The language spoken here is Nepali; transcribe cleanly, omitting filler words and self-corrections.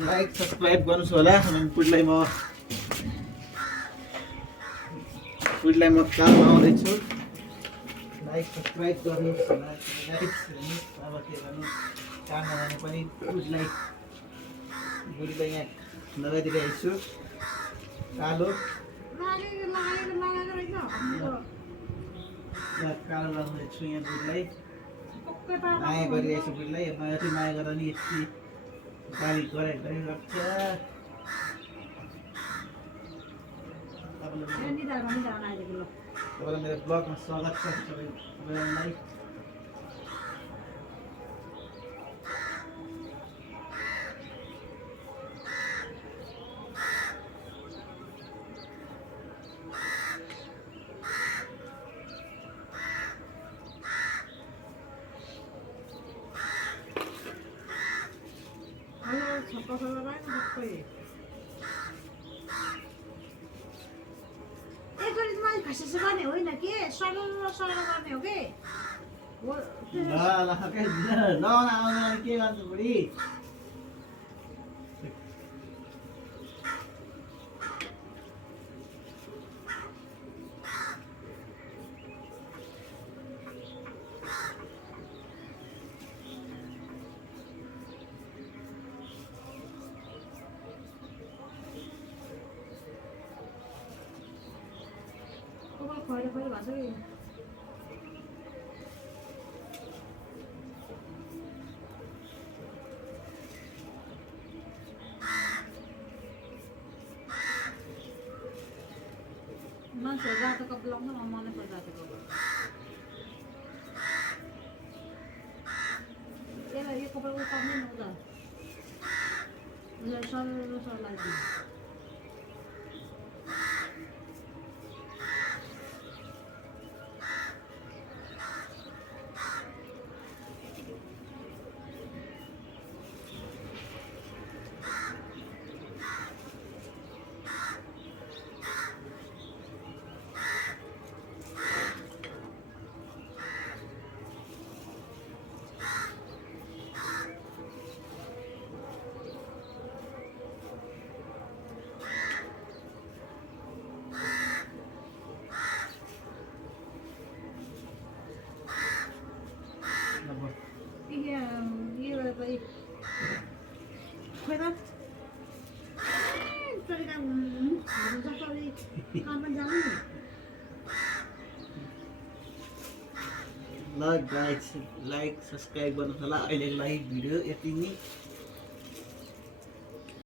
लाइक सब्सक्राइब गर्नुहोस् होला। अनि पुडलाई म काम आउँदैछु। लाइक सब्सक्राइब गर्नुहोस् होला। गाइस हेर्नुहोस् अब के गर्नु काम नगर्ने पनि पुडलाई बुढीलाई यहाँ लगाइदिइरहेको छु कालो कालो लगाउँदैछु यहाँ बुढीलाई माया गरिरहेको छु। बुढीलाई यति माया गर्दा नि यति गाली गरिरहेको तपाईँलाई मेरो ब्लगमा स्वागत छ सबैलाई। गर्ने होइन के सरल गर्ने हो कि के गर्छु बुढी खैर खैर भन्छ कि मान्छेहरू रातो कपडा लाउँछ म मनै पर्छ रातो कपडा यसलाई यो कपडा उतार्नु न उता उसलाई सरल लाग्छ। ल गाइस लाइक सब्सक्राइब गर्नुहोस् होला। अहिलेको लागि भिडियो यति नै।